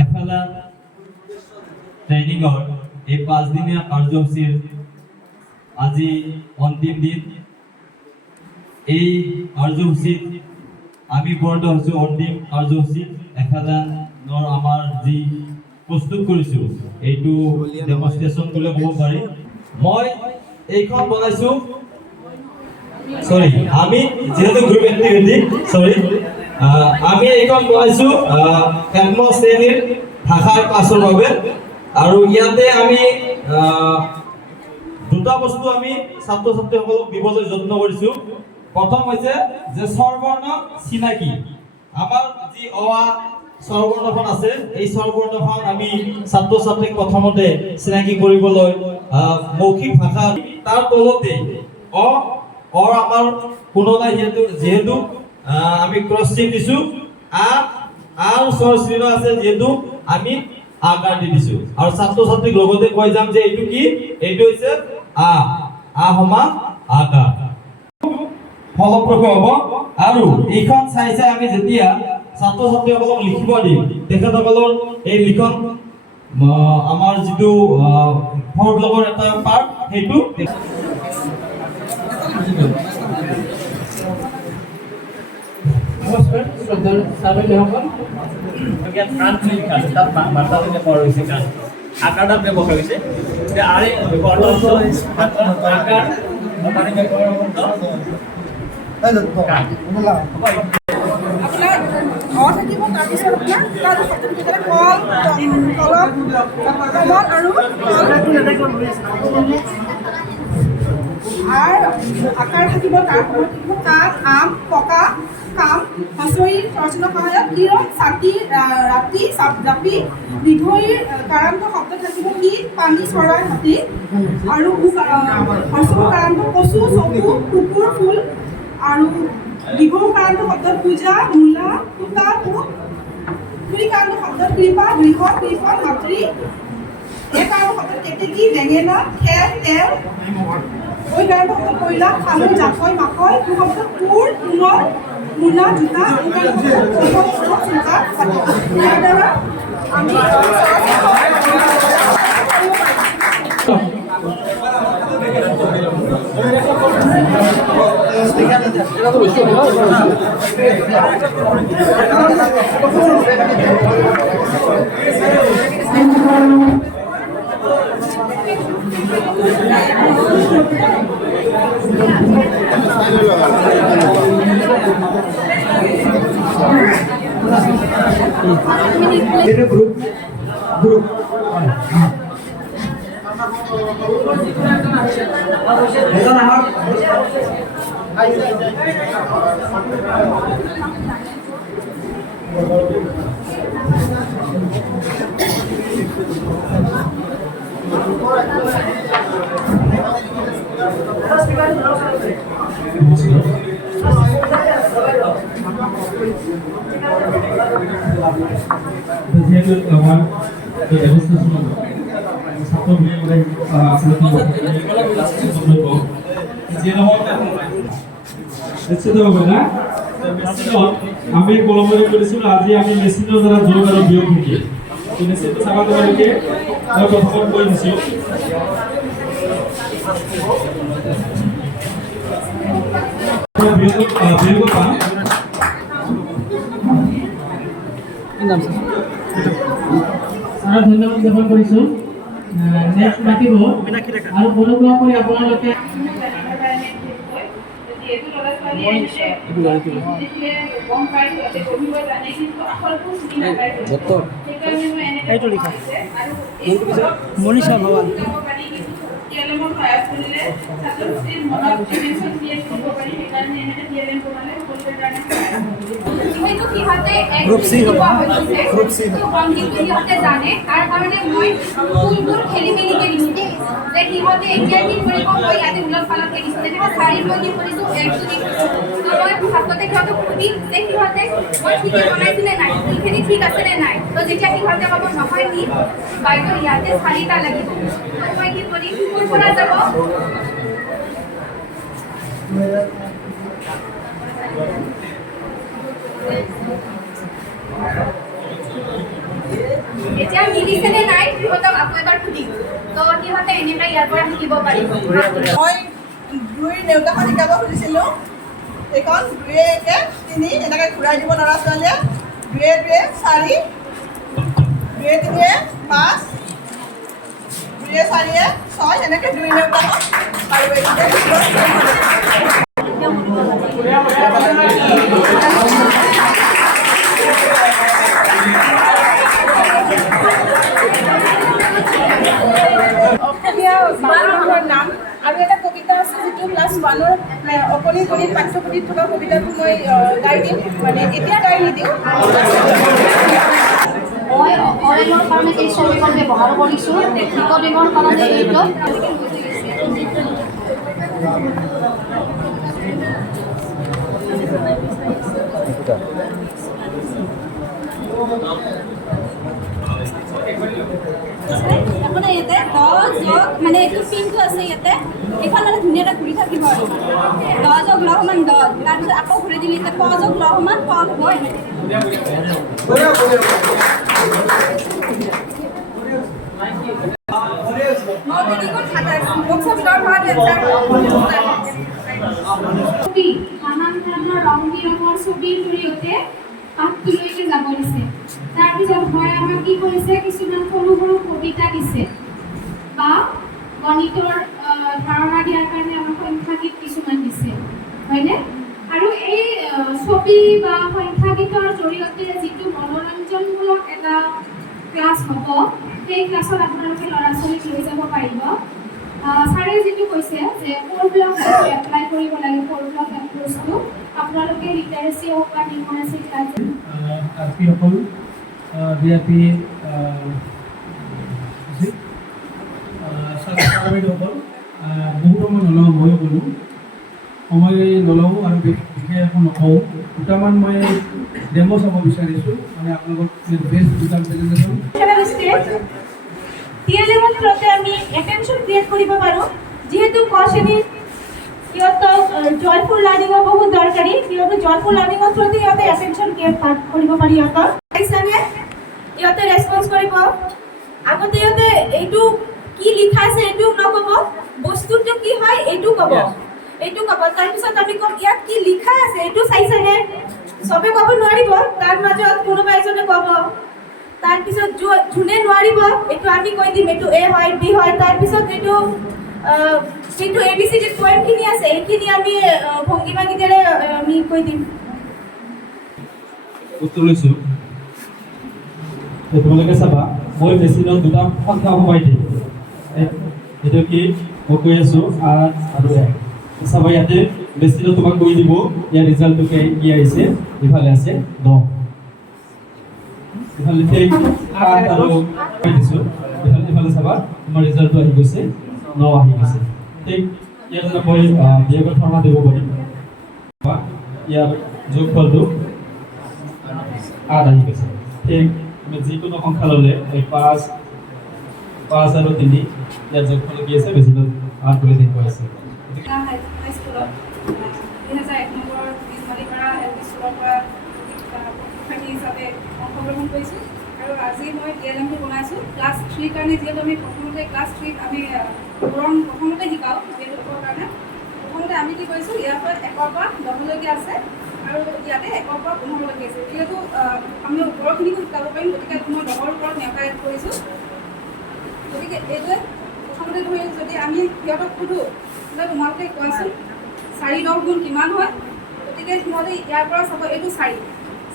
এফালে ট্ৰেইনিঙৰ এই 5 দিনীয়া কাৰ্যসূচীৰ আজি অন্তিম দিন। এই কাৰ্যসূচীত আমি উপনীত হৈছোঁ অন্তিম কাৰ্যসূচী। এফালে আমাৰ যি প্ৰস্তুত কৰিছোঁ এইটো ডেমনষ্ট্ৰেশ্যন বুলি ক'ব পাৰি। মই এইখন বনাইছোঁ আমি যেহেতু গ্ৰুপ এক্টিভিটি আমি এইখন বনাইছোঁ 1 শ্ৰেণীৰ ভাষাৰ ক্লাছৰ বাবে। আৰু ইয়াতে আমি দুটা বস্তু আমি ছাত্ৰ ছাত্ৰীসকলক দিবলৈ যত্ন কৰিছোঁ। প্ৰথম হৈছে যে স্বৰবৰ্ণ চিনাকি। আমাৰ যি অ আ স্বৰবৰ্ণখন আছে এই স্বৰবৰ্ণখন আমি ছাত্ৰ ছাত্ৰীক প্ৰথমতে চিনাকি কৰিবলৈ মৌখিক ভাষা তাৰ তলতে আমাৰ কোনো নাই যিহেতু আমি ক্ৰছ চিন দিছোঁ। আৰু স্বৰ চিহ্ন আছে যিহেতু আমি আকাৰ দি দিছোঁ। আৰু ছাত্ৰ ছাত্ৰীক লগতে কৈ যাম যে এইটো কি, এইটো হৈছে আ সমান আকাৰ। ফলপ্ৰসূ হ'ব। আৰু এইখন চাই আমি যেতিয়া ছাত্ৰ ছাত্ৰীসকলক লিখিব দিম তেখেতসকলৰ এই লিখন আমাৰ যিটো ফৰ ব্লকৰ এটা পাৰ্ট সেইটো নমস্কাৰ শ্ৰদ্ধাৰ ছাৰ-বাইদেউসকল। আকাৰটা ব্যৱহাৰ হৈছে আকাৰ থাকিব, তাৰ কাণ, আম, পকা, কাম, হচৰিৰ ৰচনা সহায়ত কিৰণ, চাকি, ৰাতি, জাপি, দীঘৈৰ কাৰান্ত শব্দ থাকিব কি, পানী, চৰাই, হাতী। আৰু হচুৰ কাৰান্ত কচু, চকু, কুকুৰ, ফুল। আৰু দীঘৰ কাৰান্ত শব্দ পূজা, মূলা, সূতা, পোক। কুৰি কাৰান্ত শব্দ কৃপা, গৃহ, কৃপা, মাতৃ। এই কাৰান্ত শব্দ কেতেকী, বেঙেনা, খেৰ, তেল। ওই কাৰান্ত শব্দ কয়লা, খালু, জাকৈ, মাকৈ। কু শব্দ কোৰ, পুনৰ, মুনা, জোতা। ইয়াৰ দ্বাৰা আমি গ্ৰুপ আমি কলমৰে কৰিছিলোঁ। আজি আমি মেচিনৰ দ্বাৰা যোগ আৰু বিয়োগ শিকিম। মেচিনটো চাব তোমালোকে মই প্ৰথমত কৈ দিছোঁ। ধন্যবাদ জ্ঞাপন কৰিছোঁ। নেক্সট মাতিব আৰু অনুগ্ৰহ কৰি আপোনালোকে মনীষা ভৱান জানে তাৰ কাৰণে মই ফুলবোৰ খেলি মেলিকে দিছোঁ যে সিহঁতে এতিয়াই কি কৰিব মই ইয়াতে উলট পালটকে দিছোঁ। যেনেকৈ চাৰিৰ মই কি কৰিছোঁ একজনী মই ফাৰ্ষ্টতে সিহঁতক সুধিম যে সিহঁতে মই ঠিকে বনাইছিলে নাই, ফুলখিনি ঠিক আছে নে নাই। তো যেতিয়া সিহঁতে ক'ব নহয় নি বাইদেউ ইয়াতে চাৰিটা লাগিব, মই কি কৰিম ক'ৰ পৰা যাব মিলিছেনে নাই সিহঁতক আকৌ এবাৰ সুধিম তো সিহঁতে এনেকৈ ইয়াৰ পৰা শিকিব পাৰিব মই 2 নেওতাখন শিকাব খুজিছিলোঁ সেইখন 2 1 3 এনেকৈ ঘূৰাই দিব ল'ৰা ছোৱালীয়ে 2 2 4 2 3 5 2 4 6 এনেকৈ 2 নেওতাখন অসমীয়া মানুহৰ নাম আৰু এটা কবিতা আছে যিটো ক্লাছ 1ৰ অকণি গণিত পাঠ্যপুথিত থকা কবিতাটো মই গাই দিম মানে এতিয়া গাই নিদিওঁ মই অৰেলৰ কাৰণে এই ছবিখন ব্যৱহাৰ কৰিছোঁ নিকোডিমৰ কাৰণে এইটো আপোনাৰ ইয়াতে 10 যোগ মানে এইটো পিনটো আছে ইয়াতে এইখন মানে ধুনীয়াকৈ ঘূৰি থাকিব আৰু 10 যোগ ল সমান 10 তাৰপিছত আকৌ ঘূৰি দিলে এতিয়া 5 যোগ ল সমান 5 হ'ব ছবি নানান ধৰণৰ ৰং বিৰঙৰ ছবিৰ জৰিয়তে পাঠটোলৈকে যাব দিছে তাৰপিছত হয় আমাক কি কৰিছে কিছুমান সৰু সৰু কবিতা দিছে বা গণিতৰ ধাৰণা দিয়াৰ কাৰণে আমাক সংখ্যা গীত কিছুমান দিছে হয়নে আৰু এই ছবি বা সংখ্যা গীতৰ জৰিয়তে যিটো মনোৰঞ্জনমূলক এটা ক্লাছ হ'ব সেই ক্লাছত আপোনালোকে ল'ৰা ছোৱালীক লৈ যাব পাৰিব ছাৰে যিটো কৈছে যে 4 ব্লক এপ্লাই কৰিব লাগে 4 ব্লক এপ্ৰ'চটো আপোনালোকে লিটাৰেচি হওক বা নিউমাৰেচি ক্লাছ আৰপিসকল বিআৰপি ছাত্ৰসকল বহু সময় নলওঁ ময়ো ক'লোঁ সময় নলওঁ আৰু বিশেষ একো নকওঁ দুটামান মই ডেমো চাব বিচাৰিছোঁ মানে আপোনালোকক বেষ্ট দুটা প্ৰেজেণ্টেশ্যন টিএলএমত আমি এটেনশ্যন ক্ৰিয়েট কৰিব পাৰোঁ যিহেতু ক শ্ৰেণীৰ সিহঁতক জয়ফুল লাৰ্ণিঙৰ বহুত দৰকাৰী সিহঁতে জয়ফুল লাৰ্ণিঙৰ থ্ৰুতে সিহঁতে এটেনশ্যন ক্ৰিয়েট কৰিব পাৰি সিহঁতক সিহঁতে ৰেছপন্স কৰিব আগতে সিহঁতে এইটো কি লিখা আছে এইটো নক'ব বস্তুটো কি হয় এইটো ক'ব তাৰপিছত আমি ক'ম ইয়াত কি লিখা আছে এইটো চাইছেনে চবে ক'ব নোৱাৰিব তাৰ মাজত কোনোবা এজনে ক'ব তাৰপিছত যোনে নোৱাৰিব এইটো আমি কৈ দিম এইটো এ হয় বি হয় তাৰপিছত এইটো যিটো ABCD পইণ্টখিনি আছে এইখিনি আমি ভংগীমা গীতেৰে আমি কৈ দিম উত্তৰ লৈছোঁ তোমালোকে চাবা মই মেচিনত দুটা সংখ্যা সোমাই দিম এইটো কি মই কৈ আছোঁ 8 আৰু 1 চাবা ইয়াতে মেচিনত তোমাক কৈ দিব ইয়াৰ ৰিজাল্টটো কি আহিছে ইফালে আছে 9 ইফালে ঠিক 8 আৰু কৈ দিছোঁ ইফালে চাবা তোমাৰ ৰিজাল্টটো আহি গৈছে 9 আহি গৈছে ঠিক ইয়াৰ দ্বাৰা মই বিয়োগৰ ফৰ্মুলা দিব পাৰিম ইয়াৰ যোগফলটো 8 আহি গৈছে ঠিক আমি যিকোনো সংখ্যা ল'লে এই 5 আৰু 3 ইয়াৰ যোগফল কি আছে মেচিনত 8 বুলি দেখুৱাই আছে হাইস্কুলত 2001 নম্বৰ বিজমালিপাৰা LP স্কুলৰ পৰা শিক্ষাৰ্থী হিচাপে অংশগ্ৰহণ কৰিছোঁ আৰু আজি মই টিএলএমটো বনাইছোঁ ক্লাছ 3 কাৰণে যিহেতু আমি প্ৰথমতে ক্লাছ 3 আমি প্ৰথমতে শিকাওঁ সেইটোৰ কাৰণে প্ৰথমতে আমি কি কৰিছোঁ ইয়াৰ পৰা 1 পৰা 10লৈকে আছে আৰু ইয়াতে 1 পৰা 15লৈকে আছে যিহেতু আমি ওপৰখিনিকো শিকাব পাৰিম গতিকে মই 10ৰ ওপৰত নেওতা এড কৰিছোঁ গতিকে এইটোৱে প্ৰথমতে ধৰি যদি আমি সিহঁতক সোধোঁ যে তোমালোকে কোৱাচোন 4 10 গুণ কিমান হয় গতিকে সিহঁতে ইয়াৰ পৰা চাব এইটো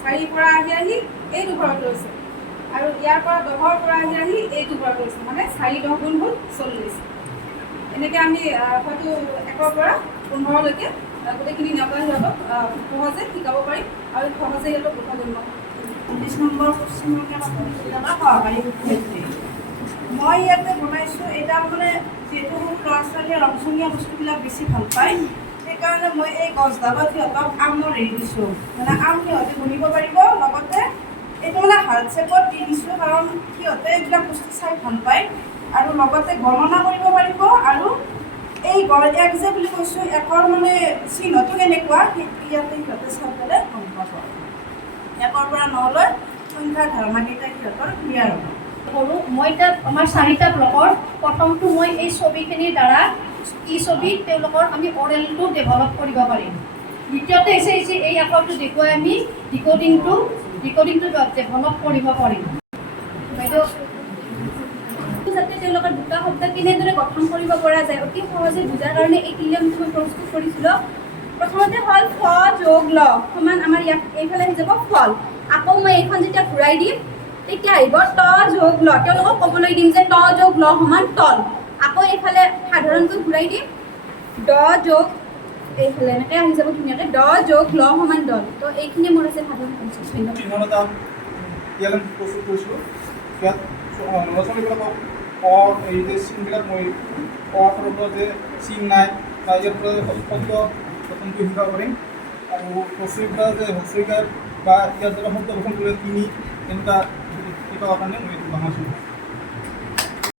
4 পৰা আহি এইটো ঘৰত লৈছে আৰু ইয়াৰ পৰা 10ৰ পৰা আহি এইটো ঘৰত লৈছে মানে 4 10 গুণ হ'ল 40 এনেকৈ আমি হয়তো 1 পৰা 15লৈকে গোটেইখিনি নেওতা সিহঁতক সহজে শিকাব পাৰিম আৰু সহজে সিহঁতক উঠা দিব 19 নম্বৰ কোশ্চেনৰ সহকাৰী শিক্ষয়িত্ৰী মই ইয়াতে বনাইছোঁ এটা মানে যিহেতু সৰু ল'ৰা ছোৱালীয়ে ৰংচঙীয়া বস্তুবিলাক বেছি ভাল পায় সেইকাৰণে মই এই গছডালত সিহঁতক আমৰ এৰি দিছোঁ মানে আম সিহঁতে বনিব পাৰিব লগতে এইটো মানে হাৰ্ট শ্বেপত দি দিছোঁ কাৰণ সিহঁতে এইবিলাক বস্তু চাই ভাল পায় আৰু লগতে গণনা কৰিব পাৰিব আৰু এই এক যে বুলি কৈছোঁ 1ৰ মানে চিহ্নটো কেনেকুৱা সেইটো ইয়াতে সিহঁতে চাই পেলাই গম পাব 1ৰ পৰা 9লৈ সংখ্যাৰ ধাৰণাকেইটা সিহঁতৰ ক্লিয়াৰ হ'ব কৰোঁ মই তাত আমাৰ 4টা ব্লকৰ প্ৰথমটো মই এই ছবিখিনিৰ দ্বাৰা এই ছবিত তেওঁলোকৰ আমি অৰেলটো ডেভেলপ কৰিব পাৰিম। দ্বিতীয়তে হৈছে এই আখৰটো দেখুৱাই আমি ডিকডিংটো ডেভেলপ কৰিব পাৰিম। বাইদেউ যাতে তেওঁলোকৰ দুটা শব্দ কেনেদৰে গঠন কৰিব পৰা যায় অতি সহজে বুজাৰ কাৰণে এই নিয়মটো মই প্ৰস্তুত কৰিছিলোঁ। প্ৰথমতে হ'ল ফ যোগ ল সমান আমাৰ ইয়াত এইফালে আহি যাব ফল। আকৌ মই এইখন যেতিয়া ঘূৰাই দিম তেতিয়া আহিব ত যোগ ল। তেওঁলোকক ক'বলৈ দিম যে ত যোগ ল সমান তল। আকৌ এইফালে সাধাৰণকৈ ঘূৰাই দিম দ যোগ এইফালে এনেকৈ আহি যাব ধুনীয়াকৈ দ যোগ ল সমান দল। তো এইখিনি মোৰ আছে সাধাৰণ কনচেপ্ট। এটা ইয়ালৈ প্ৰস্তুত কৰিছিলোঁ। ইয়াত ল'ৰা ছোৱালীবিলাকক এই যে চিনবিলাক মই আখৰৰ পৰা যে চিন নাই বা ইয়াৰ পৰা শব্দ গঠনটো শিকাব পাৰিম। আৰু হস্ৰইকাৰ যে হস্ৰইকাৰ বা ইয়াৰ দ্বাৰা শব্দ গঠন কৰিলে তিনি এনেকুৱা শিকাবৰ কাৰণে মই এইটো বনাইছিলোঁ।